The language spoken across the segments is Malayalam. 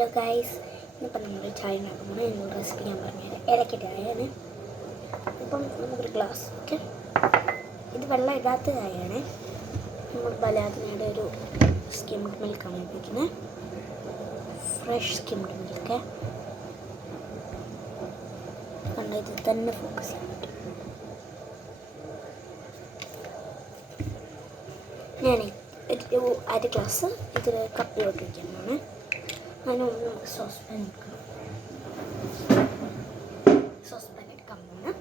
ഹലോ ഗൈസ്, ഇന്നിപ്പം നമ്മൾ ചായ ഉണ്ടാക്കുമ്പോൾ എന്നോട് റെസിപ്പി ഞാൻ പറഞ്ഞുതരാം. ഏലക്ക ചായയാണ്. ഇപ്പം നമുക്കൊരു ഗ്ലാസ് ഓക്കെ. ഇത് വെള്ളം ഇടാത്ത ചായയാണ്. നമ്മൾ ബലാദിനയുടെ ഒരു സ്കിംഡ് മിൽക്കാണ് ഉപയോഗിക്കുന്നത്. Fresh skimmed milk. കണ്ട ഇത് തന്നെ ഫോക്കസ് ചെയ്യാൻ പറ്റും. ഞാൻ അര ഗ്ലാസ് ഇതിൽ കപ്പിലോട്ട് വയ്ക്കുന്നതാണ്. അതിനൊന്ന് നമുക്ക് സോസ്പാൻ എടുക്കണം. സോസ്പാൻ എടുക്കാൻ പോകുന്നത്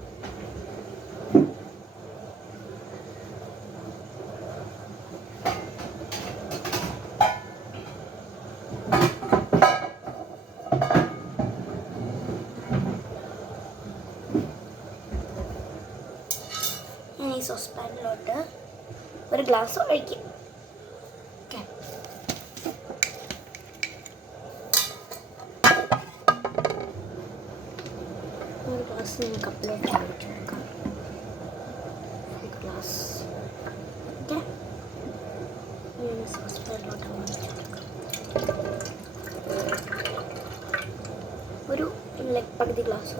ഞാൻ ഈ സോസ്പാനിലോട്ട് ഒരു ഗ്ലാസ് ഒഴിക്കും. ഓക്കെ, ഒരു ഗ്ലാസ് ഞാൻ കപ്പിലോട്ട് ഒഴിച്ചു കൊടുക്കാം. ഒരു ഗ്ലാസ് ഓക്കെ. ഞാൻ സോസ്പാനിലോട്ട് ഒഴിച്ചു കൊടുക്കാം. ഒരു പകുതി ഗ്ലാസ്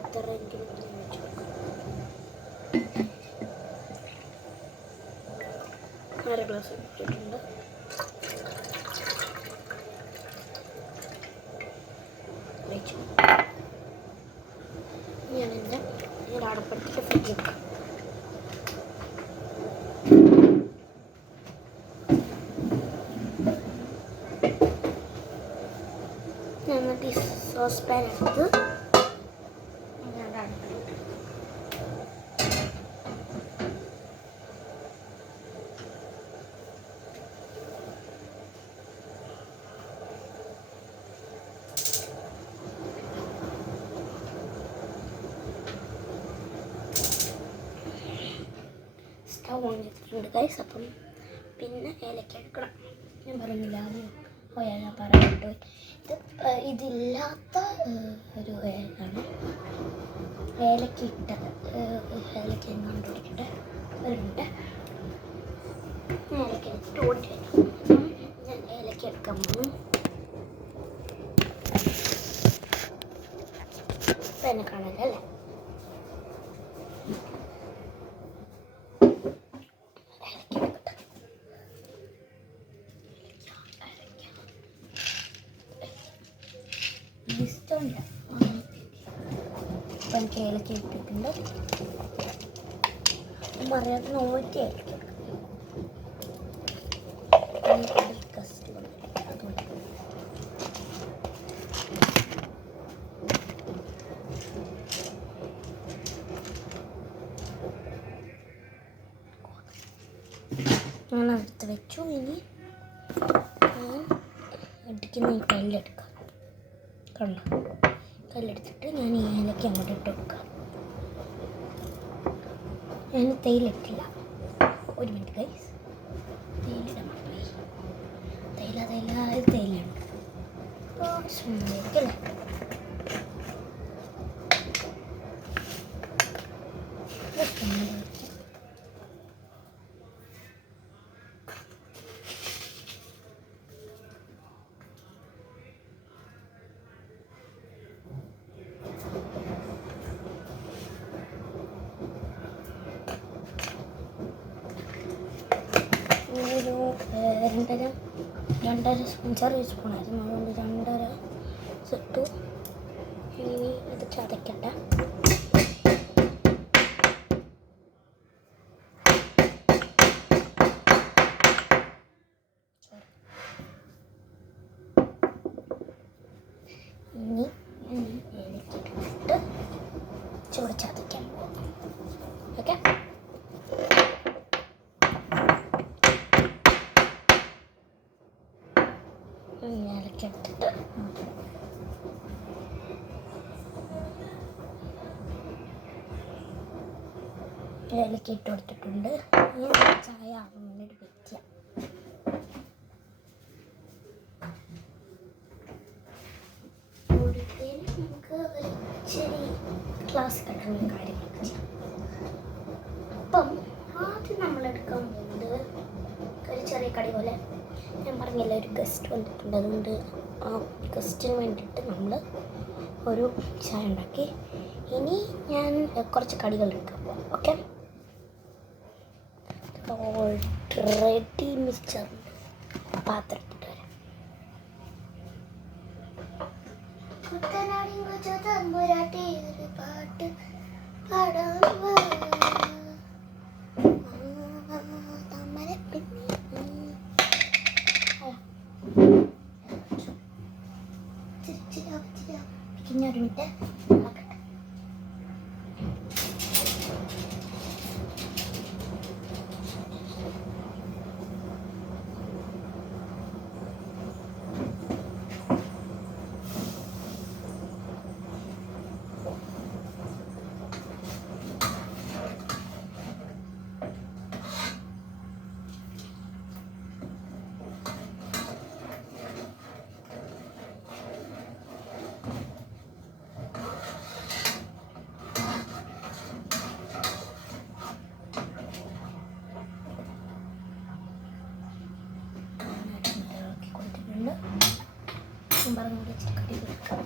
ഇത്ര എങ്കിലും ഒഴിച്ചു കൊടുക്കാം. അര ഗ്ലാസ് ഒഴിച്ചിട്ടുണ്ട്. ഒഴിച്ചു ഞാൻ അടുപ്പത്തിട്ട് ഫ്രിഡ്ജ് വെക്കാം. എന്നിട്ട് ഈ സോസ് പാൻ എടുത്ത് ഞാൻ അടുപ്പിലിട്ട് സ്റ്റവ് ഓൺ ചെയ്തിട്ടുണ്ട് ഗൈസ്. അപ്പം പിന്നെ ഏലക്ക എടുക്കണം. ഞാൻ പറയുന്നില്ല, ഞാൻ പറയാൻ ഇതില്ലാത്ത ഒരു ഏലാണ് ഏലക്ക ഇട്ടത്. ഏലക്ക കണ്ടുപിടിച്ചിട്ട് വരുന്നുണ്ട്. ഏലക്ക എടുത്തിട്ട് ഓടി ഞാൻ ഏലക്ക എടുക്കാൻ പോകുന്നു. ഇപ്പം എന്നെ കാണാല്ലേ അല്ലേ? ഇഷ്ടമില്ല. ഇപ്പം എനിക്ക് ഏലക്ക ഇട്ടിട്ടുണ്ട്. മറിയാതെ നോറ്റി ഏലക്ക ഞാൻ അടുത്ത് വെച്ചു. ഇനി ഞാൻ അടിക്കുന്ന ഈ കല്ലെടുക്കാം. കണ്ടോ, കല്ലെടുത്തിട്ട് ഞാൻ ഈ ഏലക്ക അങ്ങോട്ട് ഇട്ട് കൊടുക്കാം. ഞാൻ തേയിലിട്ടില്ല. ഒരു മിനിറ്റ് ഗൈസ്, തേയിലിടാൻ പോയി. തേയിലാണ് സ്പൂണിലേക്ക് അല്ലേ? ഒരു രണ്ടര സ്പൂൺ, ചെറിയ സ്പൂണായിരുന്നു, അതുകൊണ്ട് 2.5 ഇട്ടു. ഇനി ഇത് ചതക്കട്ടെ. ഇനി ഏലക്കിട്ട് ചൂട് ചതയ്ക്കാൻ പോകും. ഓക്കെ, ഏലക്കെടുത്തിട്ട് ഏലക്ക ഇട്ട് കൊടുത്തിട്ടുണ്ട്. ഇനി ചായ ആവാൻ വേണ്ടിയിട്ട് വെക്കുക. നമുക്ക് ഒരു ഇച്ചിരി ക്ലാസ് കട്ടുന്ന കാര്യങ്ങളൊക്കെ ചെയ്യാം. അപ്പം ആദ്യം നമ്മളെടുക്കാൻ പോകുന്നത് ഒരു ചെറിയ കടി പോലെ. ഞാൻ പറഞ്ഞില്ല, ഒരു ഗസ്റ്റ് വന്നിട്ടുണ്ട്, അതുകൊണ്ട് ഗസ്റ്റിന് വേണ്ടിയിട്ട് നമ്മൾ ഒരു ചായ ഉണ്ടാക്കി. ഇനി ഞാൻ കുറച്ച് കടികൾ എടുക്കാൻ പോകാം. ഓക്കെ, ഓൾറെഡി മിക്സ്ചർ പാത്രത്തിട്ട് വരാം. തമ്പുരാട്ടി ഒരു പാട്ട് പാടാൻ ഒരു മിനിറ്റ് പറഞ്ഞ ചിക്കടി കൊടുക്കാം.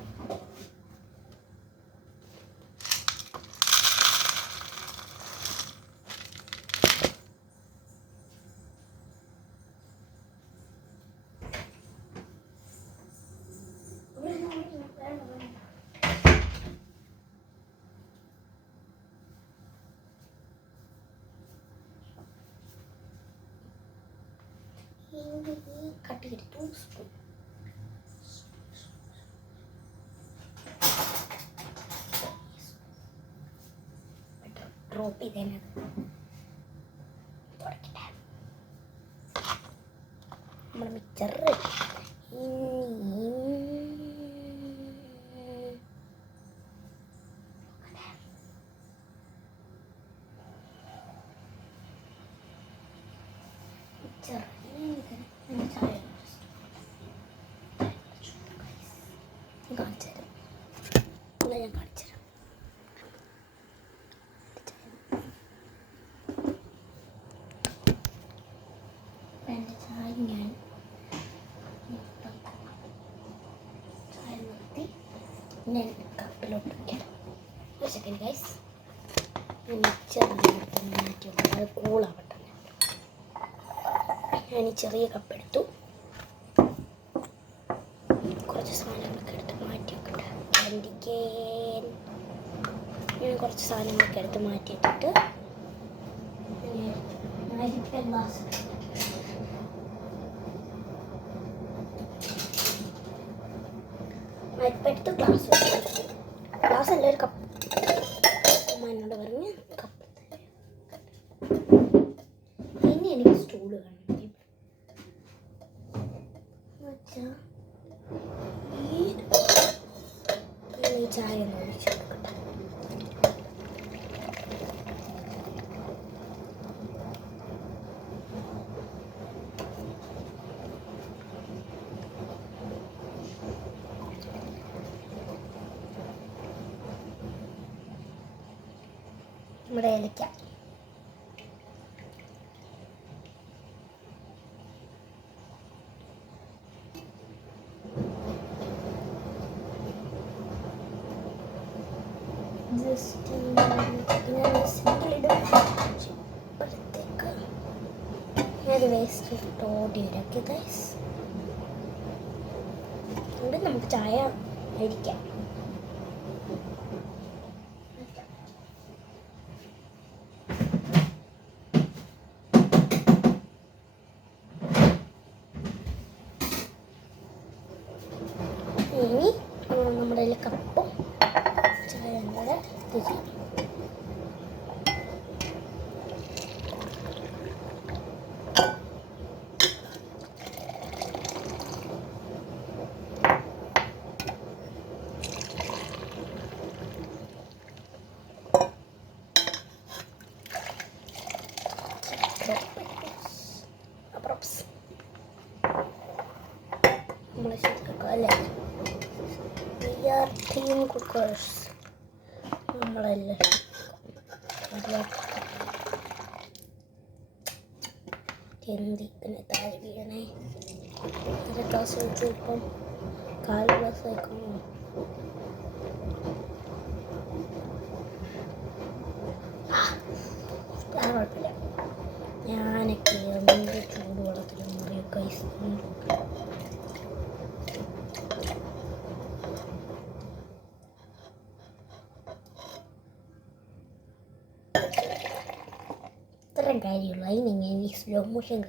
കട്ട് ചെയ്തിട്ട് സ്പൂൺ ഡ്രോപ്പ് ചെയ്തതിനത് തുടക്കട്ടെ. നമ്മൾ മിക്സർ ഞാൻ കാണിച്ചുതരാം. എൻ്റെ ചായ ഞാൻ ചായ നിർത്തി ഞാൻ കപ്പിലോട്ട് വയ്ക്കാം. ഒരു സെക്കൻഡ് ഗൈസ്, മിക്സർ മാറ്റി വെക്കണം, അത് കൂളാവട്ടെ. ഞാൻ ഈ ചെറിയ കപ്പ് എടുത്തു, കുറച്ച് സാധനങ്ങളൊക്കെ എടുത്ത് മാറ്റി വെക്കട്ടെ. ഞാൻ കുറച്ച് സാധനങ്ങളൊക്കെ എടുത്ത് മാറ്റി വെച്ചിട്ട് ഗ്ലാസ് എടുത്ത് ഗ്ലാസ് അല്ല ഒരു കപ്പ്. എന്നോട് പറഞ്ഞ് കപ്പ്. ഇനി എനിക്ക് സ്റ്റൂള് കാണണം വെച്ചാൽ ഈ ചായ ഒന്ന് ഒഴിച്ച് കൊടുക്കട്ടെ. നമ്മുടെ ഏലക്ക വേസ്റ്റ് ഓടി ഇടയ്ക്ക് ഗൈസ്. ഇവിടെ നമുക്ക് ചായ അരിക്കാം. ഇനി നമ്മുടെ കപ്പും ചായയും കൂടെ ഇത് ചെയ്യാം. അല്ലേ വി ആർ ടീം കുക്കേഴ്സ്. നമ്മളെല്ലാം എന്തി പിന്നെ താഴെ വീണേ. ഒരു ഗ്ലാസ് വെച്ച് ഇപ്പം 4 ഗ്ലാസ് ആയിക്കോണോ? കുഴപ്പമില്ല. ഞാനൊക്കെ എന്ത് ചൂടുവെള്ളത്തിൽ മുറിയും ഗൈസ്. ഇത്രയും കാര്യമുള്ളൂ. അതിനെങ്ങനെ സ്ലോ മോഷൻ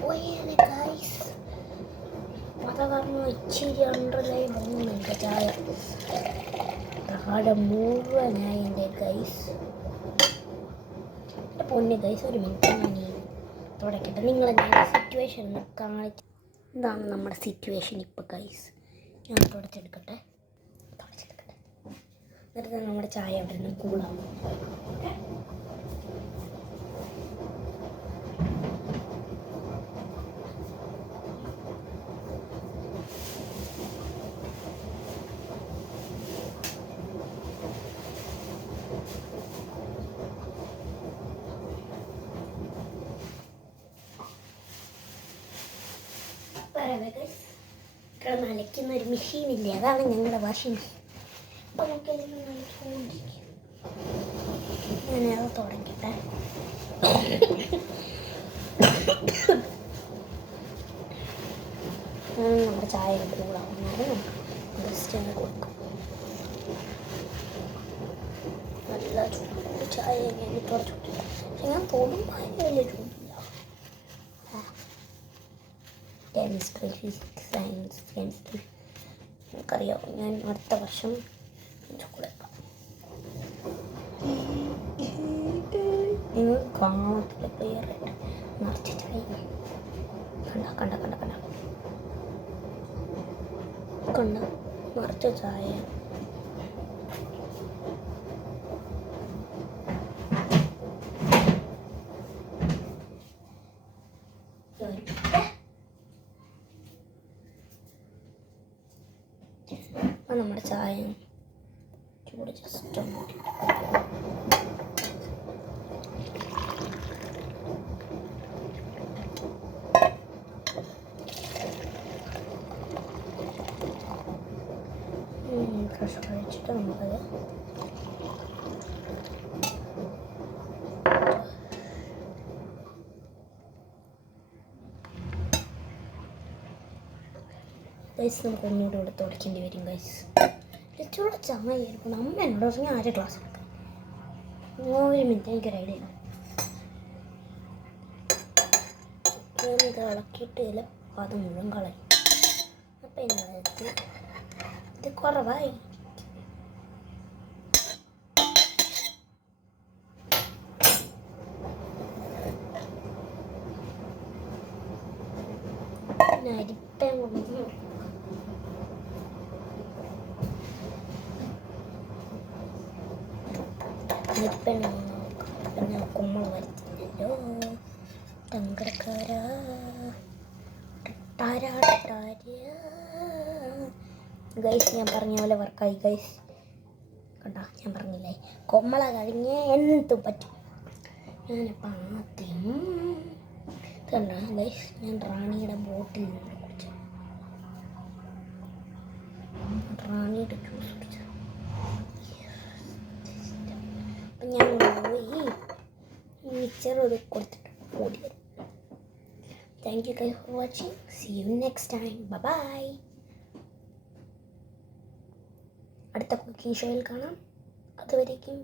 പോയേനെ ഗൈസ്. അത് കാരണം ഇച്ചിരി അണ്ടർലൈൻ പോകുന്നുണ്ട് ചായ. താഴെ മുഴുവനായി എൻ്റെ ഗൈസ്. എൻ്റെ പൊന്നെ ഗൈസ്, ഒരു മിനിറ്റ് ഞാൻ തുടക്കട്ടെ. നിങ്ങളെ ഞാൻ സിറ്റുവേഷൻ ഒന്ന് കാണിച്ചു. ഇതാണ് നമ്മുടെ സിറ്റുവേഷൻ ഇപ്പോൾ ഗൈസ്. ഞാൻ തുടച്ചെടുക്കട്ടെ. എന്നിട്ട് നമ്മുടെ ചായ അവിടെ നിന്ന് കൂളാവും. ഇവിടെ നനയ്ക്കുന്ന ഒരു മെഷീനില്ലേ, അതാണ് ഞങ്ങളുടെ വാഷിംഗ് മെഷീൻ. അപ്പോൾ നമുക്ക് ഞാനത് തുടങ്ങിട്ടെ. നമ്മുടെ ചായ കൂടാവുന്നത് ജസ്റ്റ് അങ്ങ് കൊടുക്കും. നല്ല ചൂട് ചായ ഇപ്പോൾ ചൂട്. പക്ഷെ ഞാൻ തോന്നുമ്പോൾ അതിന് വലിയ ചൂടില്ല. കെമിസ്ട്രി, ഫിസിക്സ്, സയൻസ്, കെമിസ്ട്രി എനിക്കറിയാം. ഞാൻ അടുത്ത വർഷം ചോക്ലേറ്റ് നിങ്ങൾ കാണത്തില്ല ക്ലിയറായിട്ട് നിറച്ച ചായ. കണ്ട നിറച്ച ചായ. അപ്പം നമ്മുടെ ചായ ചൂട് ജസ്റ്റ് ഒന്ന് ഫ്രഷ് കഴിച്ചിട്ട് നമുക്കത് ഗൈസ് നമുക്ക് ഒന്നുകൂടെ ഇവിടെ തുടയ്ക്കേണ്ടി വരും ഗൈസ്. ചൂട് ചായ എടുക്കണം. അമ്മ എന്നോട് പറഞ്ഞാൽ 1 ഗ്ലാസ് എടുക്കാം. 1 മിനിറ്റ് എനിക്കൊരു ഐഡിയ. ഞാനിത് ഇളക്കിയിട്ട് അത് മുഴുവൻ കളയും. അപ്പം എന്താ ഇത് കുറവായി. അരിപ്പൻ കൊണ്ടു പിന്നെ കുമ്മൾ വരുത്തില്ലല്ലോ. തങ്കരക്കാര ഗൈസ്, ഞാൻ പറഞ്ഞ പോലെ വർക്കായി ഗൈസ്. കണ്ടാ, ഞാൻ പറഞ്ഞില്ലേ കൊമ്മള കഴിഞ്ഞ് എന്തും പറ്റും. ഞാനിപ്പോൾ ആദ്യം കണ്ട ഗൈസ്, ഞാൻ റാണിയുടെ ബോട്ടിൽ നിന്ന് കുടിച്ചു. റാണിയുടെ ജ്യൂസ് കുടിച്ചു. അപ്പം ഞാൻ പോയി മിക്സർ കൊടുത്തിട്ട് ഓടി വരും. Thank you guys for watching. See you next time. Bye. അടുത്ത കുക്കിംഗ് ഷോയിൽ കാണാം. അതുവരേക്കും